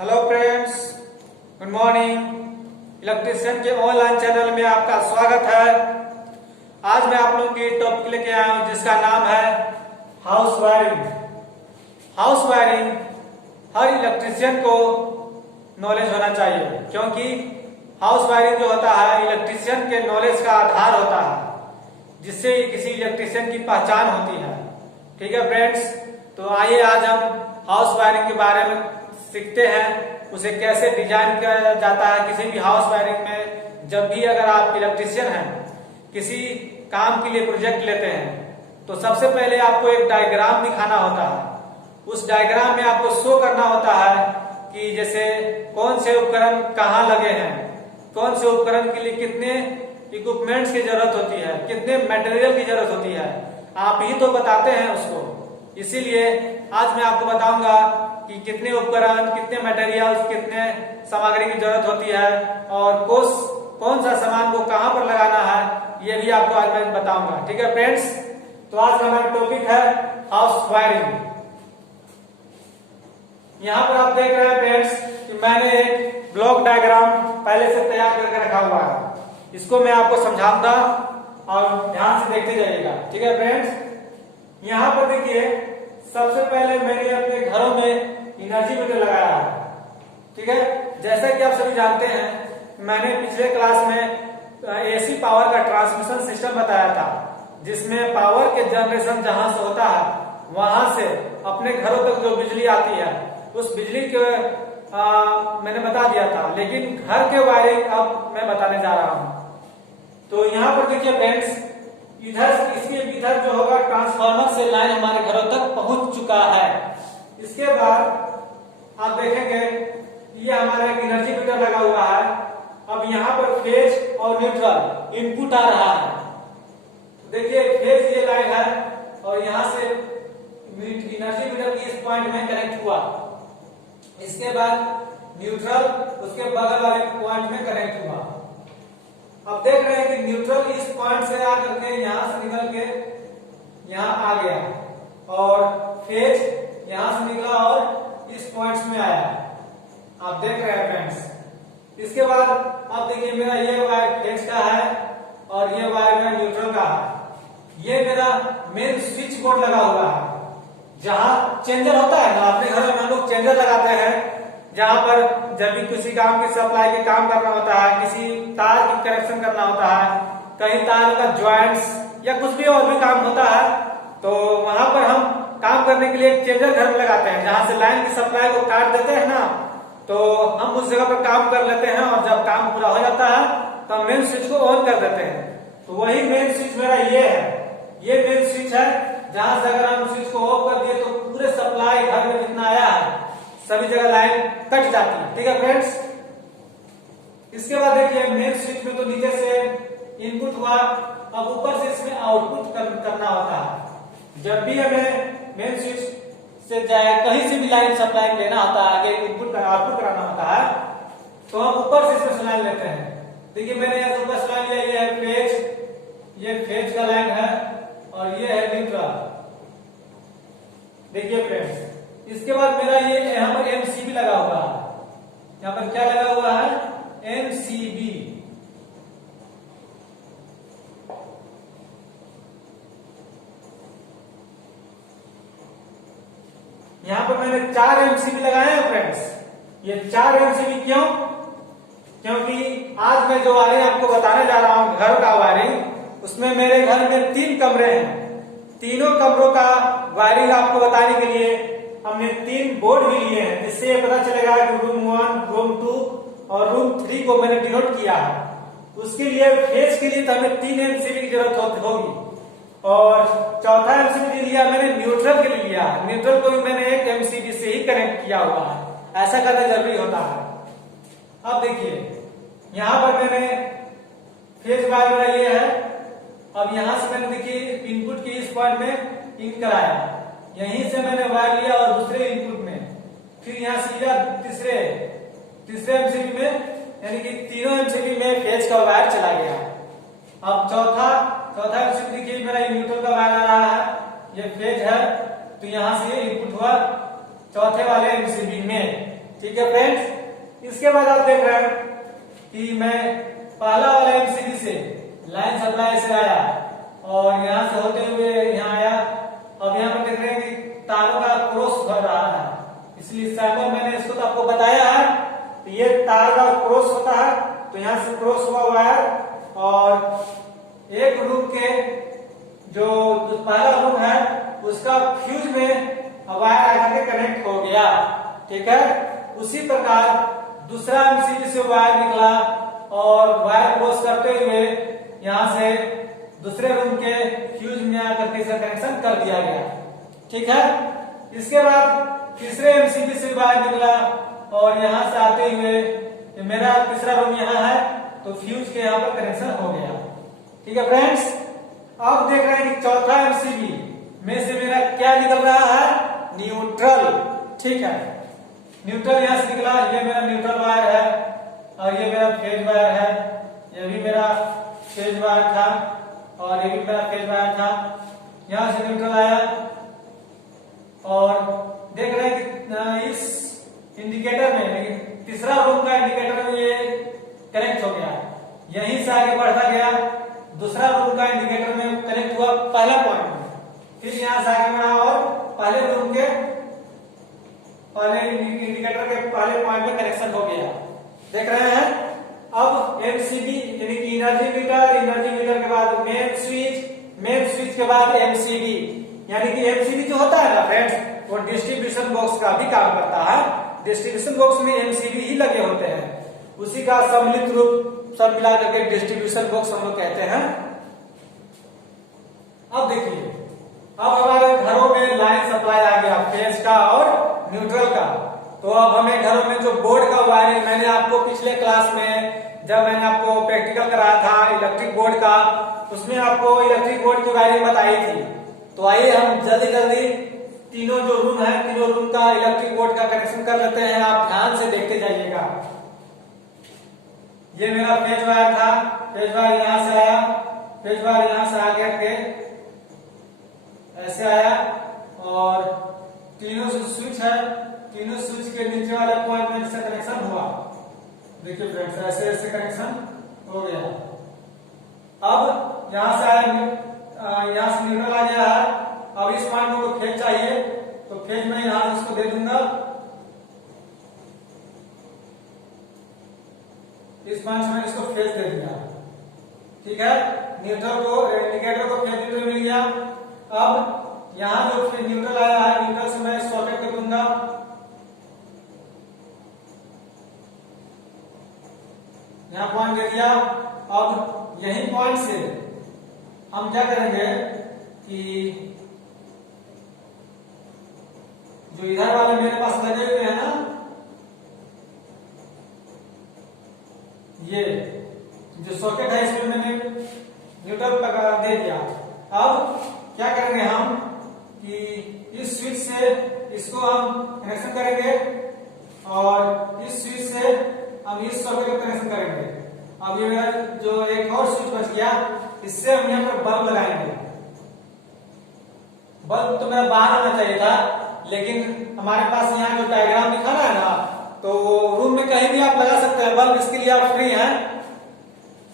Hello friends, good morning. Electrician के online channel में आपका स्वागत है। आज मैं आप लोगों की टॉपिक लेके आया हूं जिसका नाम है हाउस वायरिंग। हाउस वायरिंग हर इलेक्ट्रिशियन को नॉलेज होना चाहिए, क्योंकि हाउस वायरिंग जो होता है इलेक्ट्रिशियन के नॉलेज का आधार होता है, जिससे किसी इलेक्ट्रिशियन की पहचान होती है। ठीक है फ्रेंड्स, तो आइए आज हम हाउस वायरिंग के बारे में सीखते हैं, उसे कैसे डिजाइन किया जाता है। किसी भी हाउस वायरिंग में जब भी अगर आप इलेक्ट्रिशियन हैं, किसी काम के लिए प्रोजेक्ट लेते हैं, तो सबसे पहले आपको एक डायग्राम दिखाना होता है। उस डायग्राम में आपको शो करना होता है कि जैसे कौन से उपकरण कहाँ लगे हैं, कौन से उपकरण के लिए कितने इक्विपमेंट्स की जरूरत होती है, कितने मटेरियल की जरूरत होती है। आप ही तो बताते हैं उसको। इसीलिए आज मैं आपको बताऊंगा कि कितने उपकरण, कितने मटेरियल, कितने सामग्री की जरूरत होती है और कौन सा सामान को कहां पर लगाना है, ये भी आपको आज मैं बताऊंगा। ठीक है फ्रेंड्स, तो आज का हमारा टॉपिक है हाउस वायरिंग। यहाँ पर आप देख रहे हैं फ्रेंड्स कि मैंने एक ब्लॉक डायग्राम पहले से तैयार करके रखा हुआ है। इसको मैं आपको समझाऊंगा और ध्यान से देखते जाइएगा। ठीक है फ्रेंड्स, यहाँ पर देखिए सबसे पहले मैंने अपने घरों में एनर्जी मीटर लगाया है। ठीक है, जैसा कि आप सभी जानते हैं, मैंने पिछले क्लास में एसी पावर का ट्रांसमिशन सिस्टम बताया था, जिसमें पावर के जनरेशन जहां से होता है वहां से अपने घरों तक जो बिजली आती है उस बिजली के मैंने बता दिया था। लेकिन घर के वायरिंग अब मैं बताने जा रहा हूं। तो यहाँ पर देखिए फ्रेंड्स, इधर जो होगा ट्रांसफार्मर से लाइन हमारे घरों तक पहुंच चुका है। इसके बाद आप देखेंगे ये हमारा एक एनर्जी मीटर लगा हुआ है। अब यहाँ पर फेज और न्यूट्रल इनपुट आ रहा है। देखिए फेज ये लाइन है और यहाँ से एनर्जी मीटर की इस पॉइंट में कनेक्ट हुआ। इसके बाद न्यूट्रल उसके बगल वाले पॉइंट में कनेक्ट हुआ। अब देख रहे हैं कि न्यूट्रल इस पॉइंट से आकर के यहाँ से निकल के यहाँ आ गया और फेज यहाँ से निकला और इस पॉइंट्स में आया। आप देख रहे हैं फ्रेंड्स। इसके बाद अब देखिए मेरा ये वायर फेज का है और ये वायर मेरा न्यूट्रल का है। ये मेरा मेन स्विच बोर्ड लगा हुआ है, जहां चेंजर होता है ना, अपने घर में हम लोग चेंजर लगाते हैं, जहां पर जब भी किसी काम की सप्लाई के काम करना होता है, किसी तार की कनेक्शन करना होता है, कहीं तार का ज्वाइंट्स या कुछ भी और भी काम होता है, तो वहां पर हम काम करने के लिए एक चेंजर घर में लगाते हैं, जहां से लाइन की सप्लाई को काट देते हैं ना, तो हम उस जगह पर काम कर लेते हैं और जब काम पूरा हो जाता है तो हम मेन स्विच को ऑन कर देते हैं। तो वही मेन स्विच मेरा ये है। ये मेन स्विच है जहां से अगर हम स्विच को ऑफ कर दिए तो पूरे सप्लाई घर में जितना आया है सभी जगह लाइन कट जाती है। ठीक है फ्रेंड्स, इसके बाद देखिए मेन स्विच में तो नीचे से इनपुट हुआ, अब ऊपर से इसमें आउटपुट करना होता है। जब भी हमें मेन स्विच से जाए कहीं से भी लाइन सप्लाई लेना होता है, आगे इनपुट आउटपुट कराना होता है, तो हम ऊपर से इसमें लाइन लेते हैं। देखिए मैंने यहाँ से ऊपर लाइन लिया, ये है फेज, ये फेज का लाइन है और ये है न्यूट्रल। देखिए फ्रेंड्स, इसके बाद मेरा ये यहाँ पर एमसीबी लगा हुआ है। यहाँ पर क्या लगा हुआ है? एमसीबी। यहाँ पर मैंने 4 एमसीबी लगाए हैं फ्रेंड्स। ये 4 एमसीबी क्यों? क्योंकि आज मैं जो वायरिंग आपको बताने जा रहा हूं घर का वायरिंग, उसमें मेरे घर में 3 कमरे हैं। तीनों कमरों का वायरिंग आपको बताने के लिए हमने 3 बोर्ड भी लिए हैं, जिससे ये पता चलेगा कि रूम 1, रूम 2 और रूम 3 को मैंने डिनोट किया है। उसके लिए फेज के लिए तो हमें 3 एमसीबी की जरूरत होगी और चौथा एमसीबी लिया मैंने न्यूट्रल के लिए लिया है। न्यूट्रल को भी मैंने 1 एमसीबी से ही कनेक्ट किया हुआ है। ऐसा करना जरूरी होता है। अब देखिए यहाँ पर मैंने फेज वायर मेरा ये है। अब यहाँ से मैंने देखिए इनपुट के इस पॉइंट में इन कराया, यहीं से मैंने वायर लिया और दूसरे इनपुट में, फिर यहाँ से लिया तीसरे एमसीबी में, यानी कि तीनों एमसीबी में फेज का वायर चला गया। अब चौथा एमसीबी देखिए मेरा न्यूट्रल का वायर आ रहा है, ये फेज है, तो यहाँ से इनपुट हुआ चौथे वाले एमसीबी में। ठीक है फ्रेंड्स। इसके बाद आप देख रहे हैं कि मैं पहला वाला एमसीबी से लाइन सप्लाई से आया और यहाँ से होते हुए यहाँ आया। अब यहाँ पर देख रहे हैं कि तारों का क्रॉस भर रहा है, इसलिए सैंपल मैंने इसको तो आपको बताया है। तो ये तार का क्रॉस होता है, तो यहाँ से क्रॉस हुआ वायर और एक रूम के जो पहला रूम है उसका फ्यूज में वायर आकर के कनेक्ट हो गया, ठीक है। उसी प्रकार दूसरा एमसीबी से वायर निकला और वायर क्रॉस करते हुए यहाँ से दूसरे रूम के फ्यूज में आकर के इसका कनेक्शन कर दिया गया, ठीक है। इसके बाद तीसरे एमसीबी से वायर निकला और यहाँ से आते हुए मेरा तीसरा रूम यहाँ है, तो फ्यूज के यहाँ पर कनेक्शन हो गया, ठीक है फ्रेंड्स। अब देख रहे हैं कि चौथा एमसीबी में से मेरा क्या निकल रहा है, न्यूट्रल, ठीक है। न्यूट्रल यहाँ से निकला, ये मेरा न्यूट्रल वायर है और ये मेरा फेज वायर है, ये भी मेरा फेज वायर था और ये भी मेरा फेज वायर था। यहाँ से न्यूट्रल आया और देख रहे हैं कि इस इंडिकेटर में तीसरा रूम का इंडिकेटर में ये कनेक्ट हो गया, यहीं से आगे बढ़ता गया, दूसरा रूम का इंडिकेटर में कनेक्ट हुआ पहला पॉइंट में, फिर यहाँ से आगे बढ़ा और पहले रूम के पहले इंडिकेटर के पहले पॉइंट में कनेक्शन हो गया, देख रहे हैं। अब एमसीबी यानी कि एनर्जी मीटर के बाद मेन स्विच के बाद एमसीबी, यानी कि एमसीबी जो होता है ना फ्रेंड्स, वो डिस्ट्रीब्यूशन बॉक्स का भी काम करता है। डिस्ट्रीब्यूशन बॉक्स में एमसीबी ही लगे होते हैं, उसी का सम्मिलित रूप सब मिला करके डिस्ट्रीब्यूशन बॉक्स हम लोग कहते हैं। अब देखिए, अब हमारे घरों में लाइन सप्लाई आ गया फेज का और न्यूट्रल का। तो अब हमें घरों में जो बोर्ड का वायरिंग, मैंने आपको पिछले क्लास में जब मैंने आपको प्रैक्टिकल कराया था इलेक्ट्रिक बोर्ड का, उसमें आपको इलेक्ट्रिक बोर्ड की वायरिंग बताई थी। तो आइए हम जल्दी जल्दी तीनों जो रूम है, तीनों रूम का इलेक्ट्रिक बोर्ड का कनेक्शन कर लेते हैं। आप ध्यान से देखते जाइएगा। ये मेरा फेज वायर था, फेज वायर यहाँ से आया, फेज वायर यहाँ से आगे के ऐसे आया और तीनों स्विच है, तीनों स्विच के नीचे वाले पॉइंट में से कनेक्शन हुआ। देखिए फ्रेंड्स, ऐसे ऐसे कनेक्शन हो गया। अब यहाँ से आया, यहाँ से न्यूट्रल आ गया है। अब इस पॉइंट को फेज चाहिए, तो फेज में यहाँ इसको दे दूंगा, इस पॉइंट में इसको फेज दे दिया, ठीक है। न्यूट्रल को इंडिकेटर को फेज न्यूट्रल मिल गया। अब यहाँ जो न्यूट्रल आया है, न्यूट्रल से मैं सॉकेट कर दूंगा, यहाँ पॉइंट दे दिया। अब यही पॉइंट से हम क्या करेंगे कि जो इधर वाले मेरे पास लगे हुए हैं ना, ये जो सॉकेट है इसमें मैंने न्यूट्रल दे दिया। अब क्या करेंगे हम कि इस स्विच से इसको हम कनेक्शन करेंगे और इस स्विच से हम इस सॉकेट को कनेक्शन करेंगे। अब ये मेरा जो एक और स्विच बच गया, इससे हम यहाँ पर बल्ब लगाएंगे। बल्ब तो मेरा बाहर आना चाहिए था, लेकिन हमारे पास यहाँ जो डायग्राम दिखा रहा है ना, तो रूम में कहीं भी आप लगा सकते हैं बल्ब, इसके लिए आप फ्री हैं।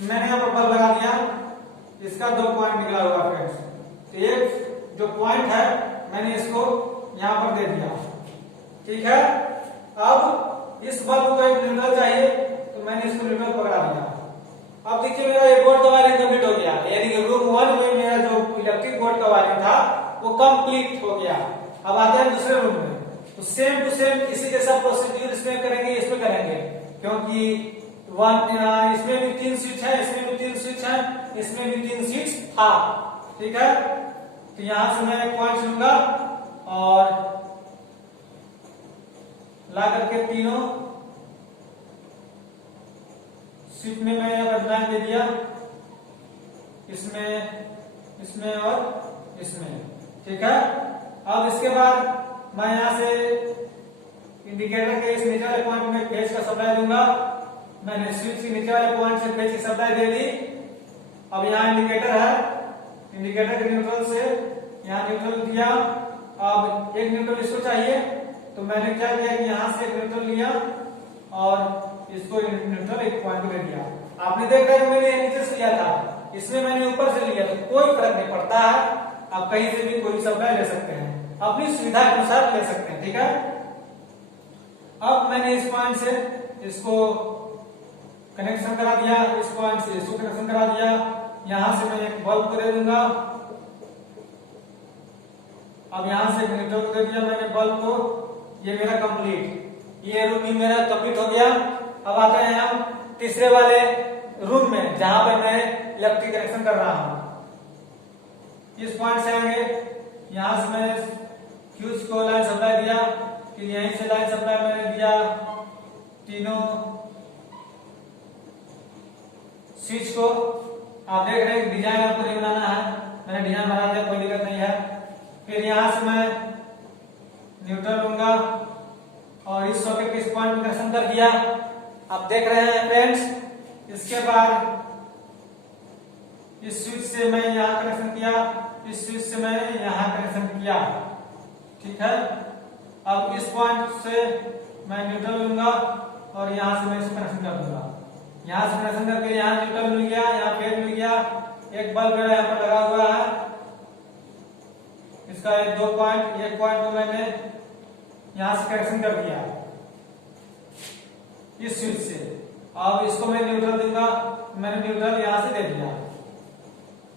मैंने यहाँ पर बल्ब लगा दिया, इसका 2 पॉइंट निकला हुआ फ्रेंड्स। तो एक जो पॉइंट है मैंने इसको यहाँ पर दे दिया, ठीक है। अब इस बल्ब को एक न्यूट्रल चाहिए, तो मैंने इसको न्यूट्रल पकड़ा दिया। अब देखिए मेरा ये बोर्ड का वायरिंग कंप्लीट हो गया, यानी कि रूम 1 में मेरा जो इलेक्ट्रिक बोर्ड का वायरिंग था वो कंप्लीट हो गया। अब आते हैं दूसरे रूम में, तो सेम टू सेम इसी जैसा प्रोसीड्यूर इसमें करेंगे, इसमें करेंगे, क्योंकि इसमें भी 3 स्विच है, इसमें भी 3 स्विच है, इसमें भी 3 स्विच था, ठीक है। तो यहां से मैं एक पॉइंट लूंगा और ला करके तीनों स्विच में मैं यहाँ पर लाइन दे दिया, इसमें और इसमें, ठीक है। अब इसके बाद मैं यहाँ से इंडिकेटर के इस नीचे वाले पॉइंट में फेज का सप्लाई दूंगा। मैंने स्विच के नीचे वाले पॉइंट से फेज की सप्लाई दे दी। अब यहाँ इंडिकेटर है, इंडिकेटर के न्यूट्रल से यहाँ न्यूट्रल दिया। अब एक न्यूट्रल इसको चाहिए, तो मैंने क्या किया कि यहाँ से न्यूट्रल लिया और इसको न्यूट्रल एक पॉइंट पे दिया। आपने देखा कि मैंने नीचे से लिया था, इसमें मैंने ऊपर से लिया, तो कोई फर्क नहीं पड़ता है। आप कहीं से भी कोई सप्लाई ले सकते हैं, अपनी सुविधा के अनुसार ले सकते हैं, ठीक है। अब मैंने इस पॉइंट से इसको कनेक्शन करा दिया, इस पॉइंट से इसको कनेक्शन करा दिया। यहां से मैं एक बल्ब को दे दूंगा। अब यहां से न्यूट्रल को दे दिया मैंने बल्ब को। ये मेरा कंप्लीट, ये रूम भी मेरा कंप्लीट हो गया। अब आते हैं हम तीसरे वाले रूम में, जहां पर मैं इलेक्ट्रिक कनेक्शन कर रहा हूं। इस पॉइंट से आएंगे, यहां से मैंने फ्यूज को लाइन सप्लाई दिया, फिर यहीं से लाइन सप्लाई मैंने दिया तीनों स्विच को। आप देख रहे हैं डिजाइन आपको नहीं बनाना है, मैंने डिजाइन बना दिया, कोई दिक्कत नहीं है। फिर यहां से मैं न्यूट्रल लूंगा और इस सॉकेट के इस पॉइंट में कनेक्शन कर दिया। आप देख रहे हैं फ्रेंड्स। इसके बाद इस स्विच से मैं यहां कनेक्शन किया, इस स्विच से मैं यहां कनेक्शन किया, ठीक है। अब इस पॉइंट से मैं न्यूट्रल लूंगा और यहां से मैं इसको कनेक्शन कर दूंगा। यहां से कनेक्शन करके यहां न्यूट्रल मिल गया, यहां फेज मिल गया। एक बल्ब मेरा यहाँ पर लगा हुआ है, इसका एक दो पॉइंट, एक पॉइंट को मैंने यहां से कनेक्शन कर दिया इस स्विच से। अब इसको मैं न्यूट्रल दूंगा, मैंने न्यूट्रल यहां से दे दिया।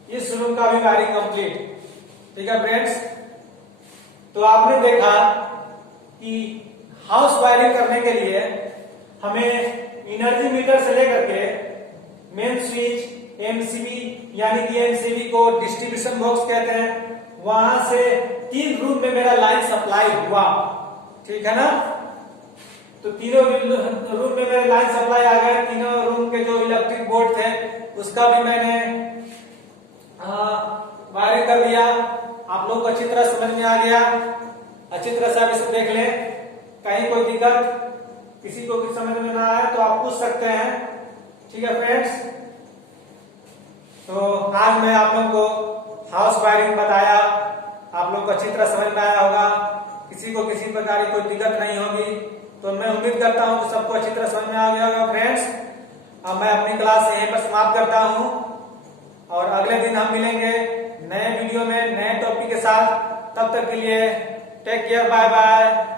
इस रूम का भी वायरिंग कंप्लीट, ठीक है फ्रेंड्स। तो आपने देखा कि हाउस वायरिंग करने के लिए हमें एनर्जी मीटर से लेकर के मेन स्विच, एमसीबी यानी कि एमसीबी को डिस्ट्रीब्यूशन बॉक्स कहते हैं, वहां से 3 रूम में मेरा लाइन सप्लाई हुआ, ठीक है ना। तो तीनों रूम में मेरे लाइन सप्लाई आ गए। तीनों रूम के जो इलेक्ट्रिक बोर्ड थे उसका भी मैंने वायरिंग कर दिया। आप लोग को अच्छी तरह समझ में आ गया, अच्छी तरह से आप इसे देख लें। कहीं कोई दिक्कत किसी को कुछ समझ में ना आए तो आप पूछ सकते हैं, ठीक है फ्रेंड्स। तो आज मैं आप लोगों को हाउस वायरिंग बताया, आप लोग को अच्छी तरह समझ में आया होगा, किसी को किसी प्रकार की कोई दिक्कत नहीं होगी। तो मैं उम्मीद करता हूं कि सबको अच्छी तरह समझ में आ गया होगा फ्रेंड्स। अब मैं अपनी क्लास यहीं पर समाप्त करता हूं और अगले दिन हम मिलेंगे नए वीडियो में नए टॉपिक के साथ। तब तक के लिए टेक केयर, बाय बाय।